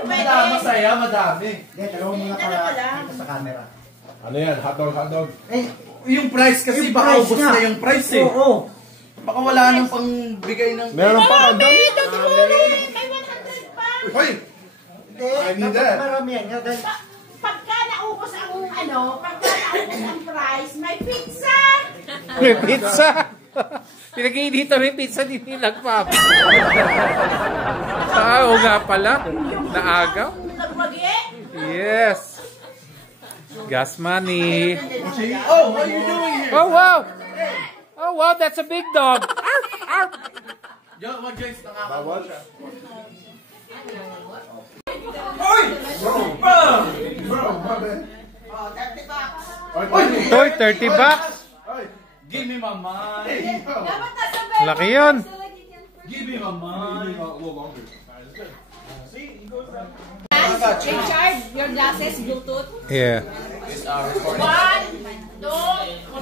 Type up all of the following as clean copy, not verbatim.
Masaya, madami. Dalawa muna para sa camera. Ano yan? Hotdog, hotdog? Yung price kasi, baka ubos na yung price eh. Oo. Baka wala nang pangbigay ng... Meron pa, ang dami. May 100 pa. Hoy! I need that. Marami yan. Pagka naubos ang price, may pizza. May pizza. Pinag-iinita may pizza din nilagpap. Oo nga pala. Naagaw. Nagmagi. Yes. Gas money. Oh, what are you doing here? Oh wow. Oh wow, that's a big dog. Yo, what guys? Bawal. Hoy! Bro, my bad. Oh, 30 bucks. Toy, 30 bucks. Give me my money. Dapat nasa bed. Laki yun. Give me my money. A little longer. Richard, your glasses, Bluetooth. Yeah. 1, 2,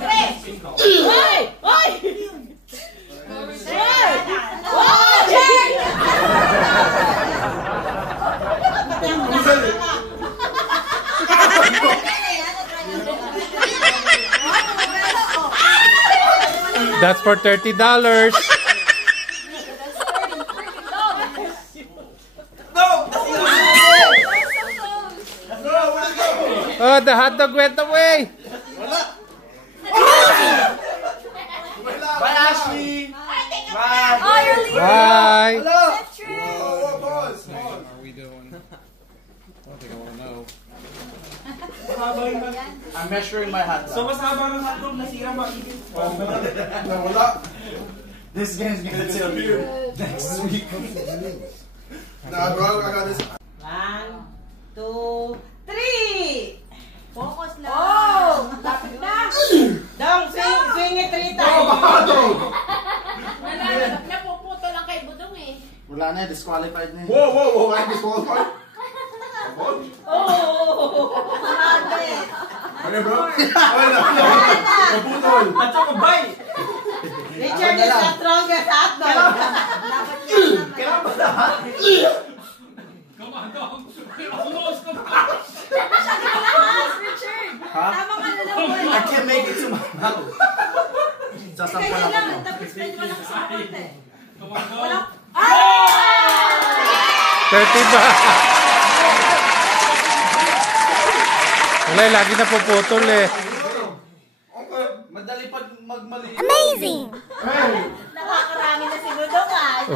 3. Hoy! Hoy! That's for $30. Oh, the hot dog went away. Bye, Ashley. Bye. Oh, you're leaving. Bye. That's true. Pause. What are we doing? I think I want to know. I'm measuring my hot dog. So, mas haba ng hotdog, nasira ba? Nawala. This game's gonna disappear next week. Nah, bro, I got this. 1, 2, 3. Focus lang. Oh! Lapit na. Dong, swing it 3 times. Napuputo lang kay Budong eh. Wala na, disqualified na. Whoa, whoa, whoa, I'm disqualified. Oh! Marami. Ano, bro? Ay, naputol. At saka, bye! Richard is the strongest hotdog. Kailangan ba lahat? Come on, dog. Richard. Ha? Tama ka na lang. I can't make it to my mouth. Sasampal Kaya ako. lang, tapos medyo walang kasakot eh. Come on, dog. Walang... 30 ba? Wala, lagi na puputol eh. Madali pag magmali. Nakakarami na si Budong ah.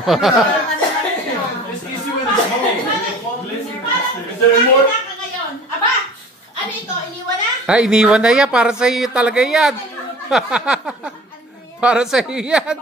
It's easy when it's home. Is there more? Aba, ano ito? Iniwan na? Ha, iniwan na yan. Para sa iyo talaga yan. Para sa iyo yan.